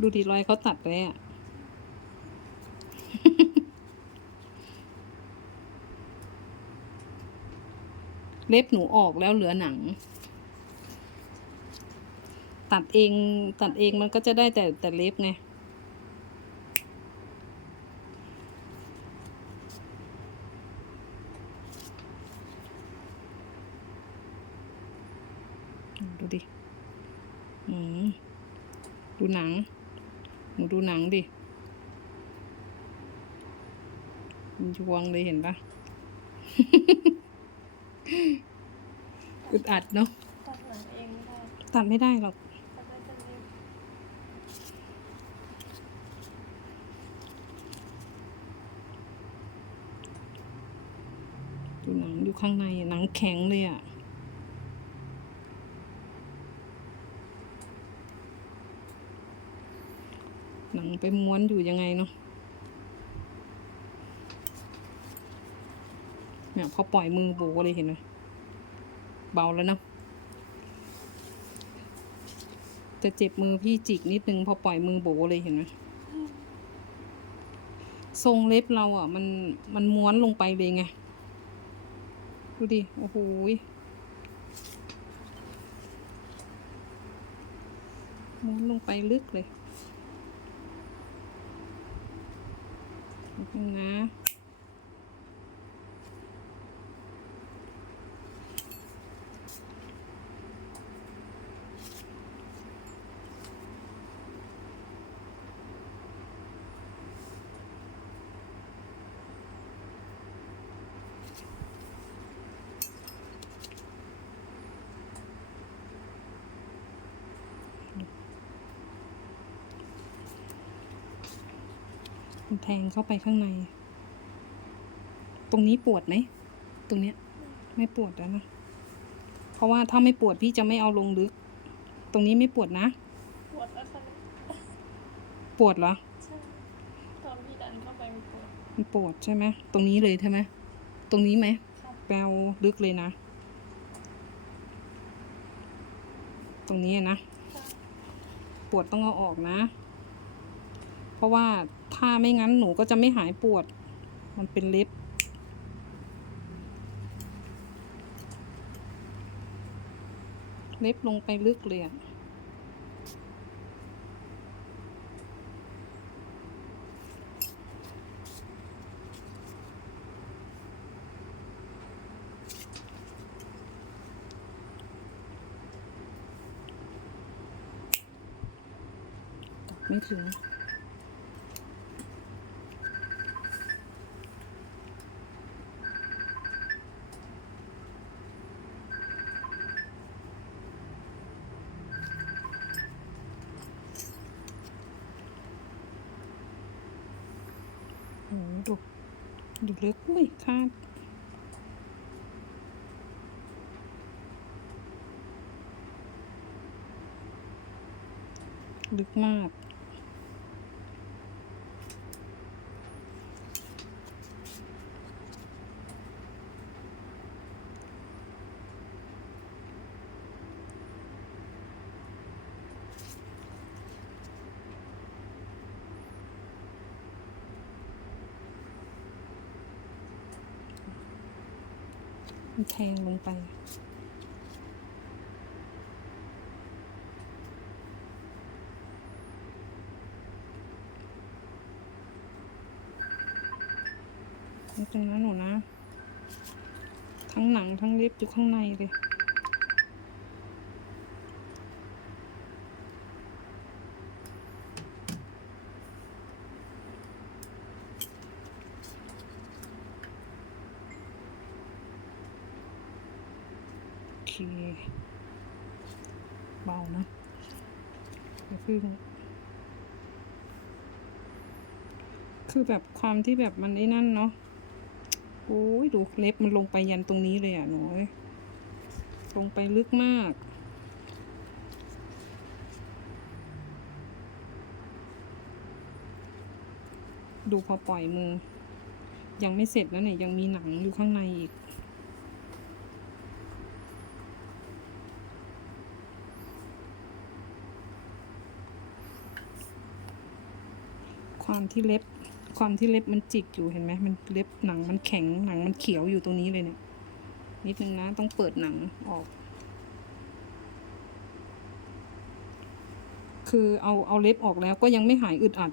ดูดีรอยเขาตัดเลยอะเล็บหนูออกแล้วเหลือหนัง ตัดเองตัดเองมันก็จะได้แต่แต่เล็บไงดูดิ อืม ดูหนัง หนูดูหนังดิมันยวงเลยเห็นปะอึดอัดเนาะตัดหนังเองไม่ได้ตัดไม่ได้หรอกตัดได้แต่เล็บดูหนังอยู่ข้างในหนังแข็งเลยอะ่ หนังไปม้วนอยู่ยังไงเนาะเนี่ยพอปล่อยมือโบเลยเห็นไหมเบาแล้วเนะ จะเจ็บมือพี่จิกนิดนึงพอปล่อยมือโบเลยเห็นไหมทรงเล็บเราอะ มันมันม้วนลงไปเลยไง ดูดิ โอ้โหม้วนลงไปลึกเลย นิ มันแทงเข้าไปข้างใน ตรงนี้ปวดไหม ตรงเนี้ย ไม่ปวดแล้วนะ เพราะว่าถ้าไม่ปวดพี่จะไม่เอาลงลึก ตรงนี้ไม่ปวดนะ ปวดแล้วค่ะปวดเหรอ ใช่ ตอนพี่ดันเข้าไปมันปวด มันปวดใช่ไหม ตรงนี้เลยใช่ไหม ตรงนี้ไหมค่ะแปลวลึกเลยนะ ตรงนี้อะนะค่ะปวดต้องเอาออกนะ เพราะว่าถ้าไม่งั้นหนูก็จะไม่หายปวด มันเป็นเล็บ เล็บลงไปลึกเลยอะไม่ ดูดูลึกอุ้ยคาดลึกมาก แทงลงไปไม่ตรงนั้นหนูนะ ทั้งหนังทั้งเล็บอยู่ข้างในเลย เค เบานะเดี๋ยวพึ่งคือแบบความที่แบบมันไอ้นั่นเนาะโอ้ยดูเล็บมันลงไปยันตรงนี้เลยอะหนูเอ้ยลงไปลึกมากดูพอปล่อยมือ ยังไม่เสร็จแล้วเนี่ยยังมีหนังอยู่ข้างในอีก ความที่เล็บ ความที่เล็บมันจิกอยู่เห็นไหมมันเล็บหนังมันแข็งหนังมันเขียวอยู่ตรงนี้เลยเนี่ยนิดนึงนะต้องเปิดหนังออก คือเอาเอาเล็บออกแล้วก็ยังไม่หายอึดอัด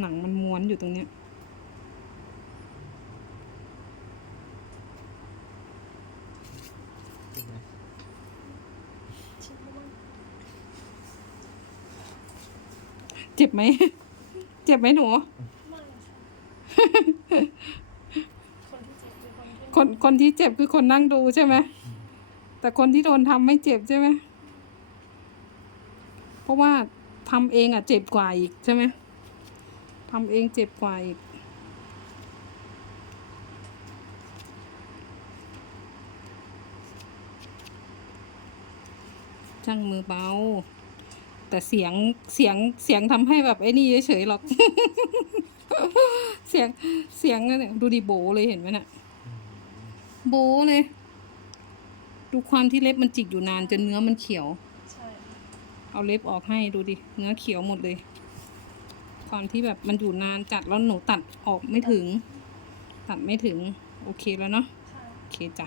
หนังมันม้วนอยู่ตรงเนี้ย ชิมมั้ง เจ็บไหม เจ็บไหมหนูไม่ค่ะคนที่เจ็บคือคนที่คนคนที่เจ็บคือคนนั่งดูใช่ไหม แต่คนที่โดนทำไม่เจ็บใช่ไหม เพราะว่าทำเองอะ เจ็บกว่าอีกใช่ไหมทำเองเจ็บกว่าอีกช่างมือเบา แต่เสียงเสียงเสียงทำให้แบบไอ้นี่เฉยๆหรอก เสียงเสียงเนี่ยดูดิโบเลยเห็นไหมน่ะโบเลย ดูความที่เล็บมันจิกอยู่นานจนเนื้อมันเขียวใช่เอาเล็บออกให้ดูดิ เนื้อเขียวหมดเลย ความที่แบบมันอยู่นานจัดแล้วหนูตัดออกไม่ถึง ตัดไม่ถึง โอเคแล้วเนาะค่ะโอเคจ้ะ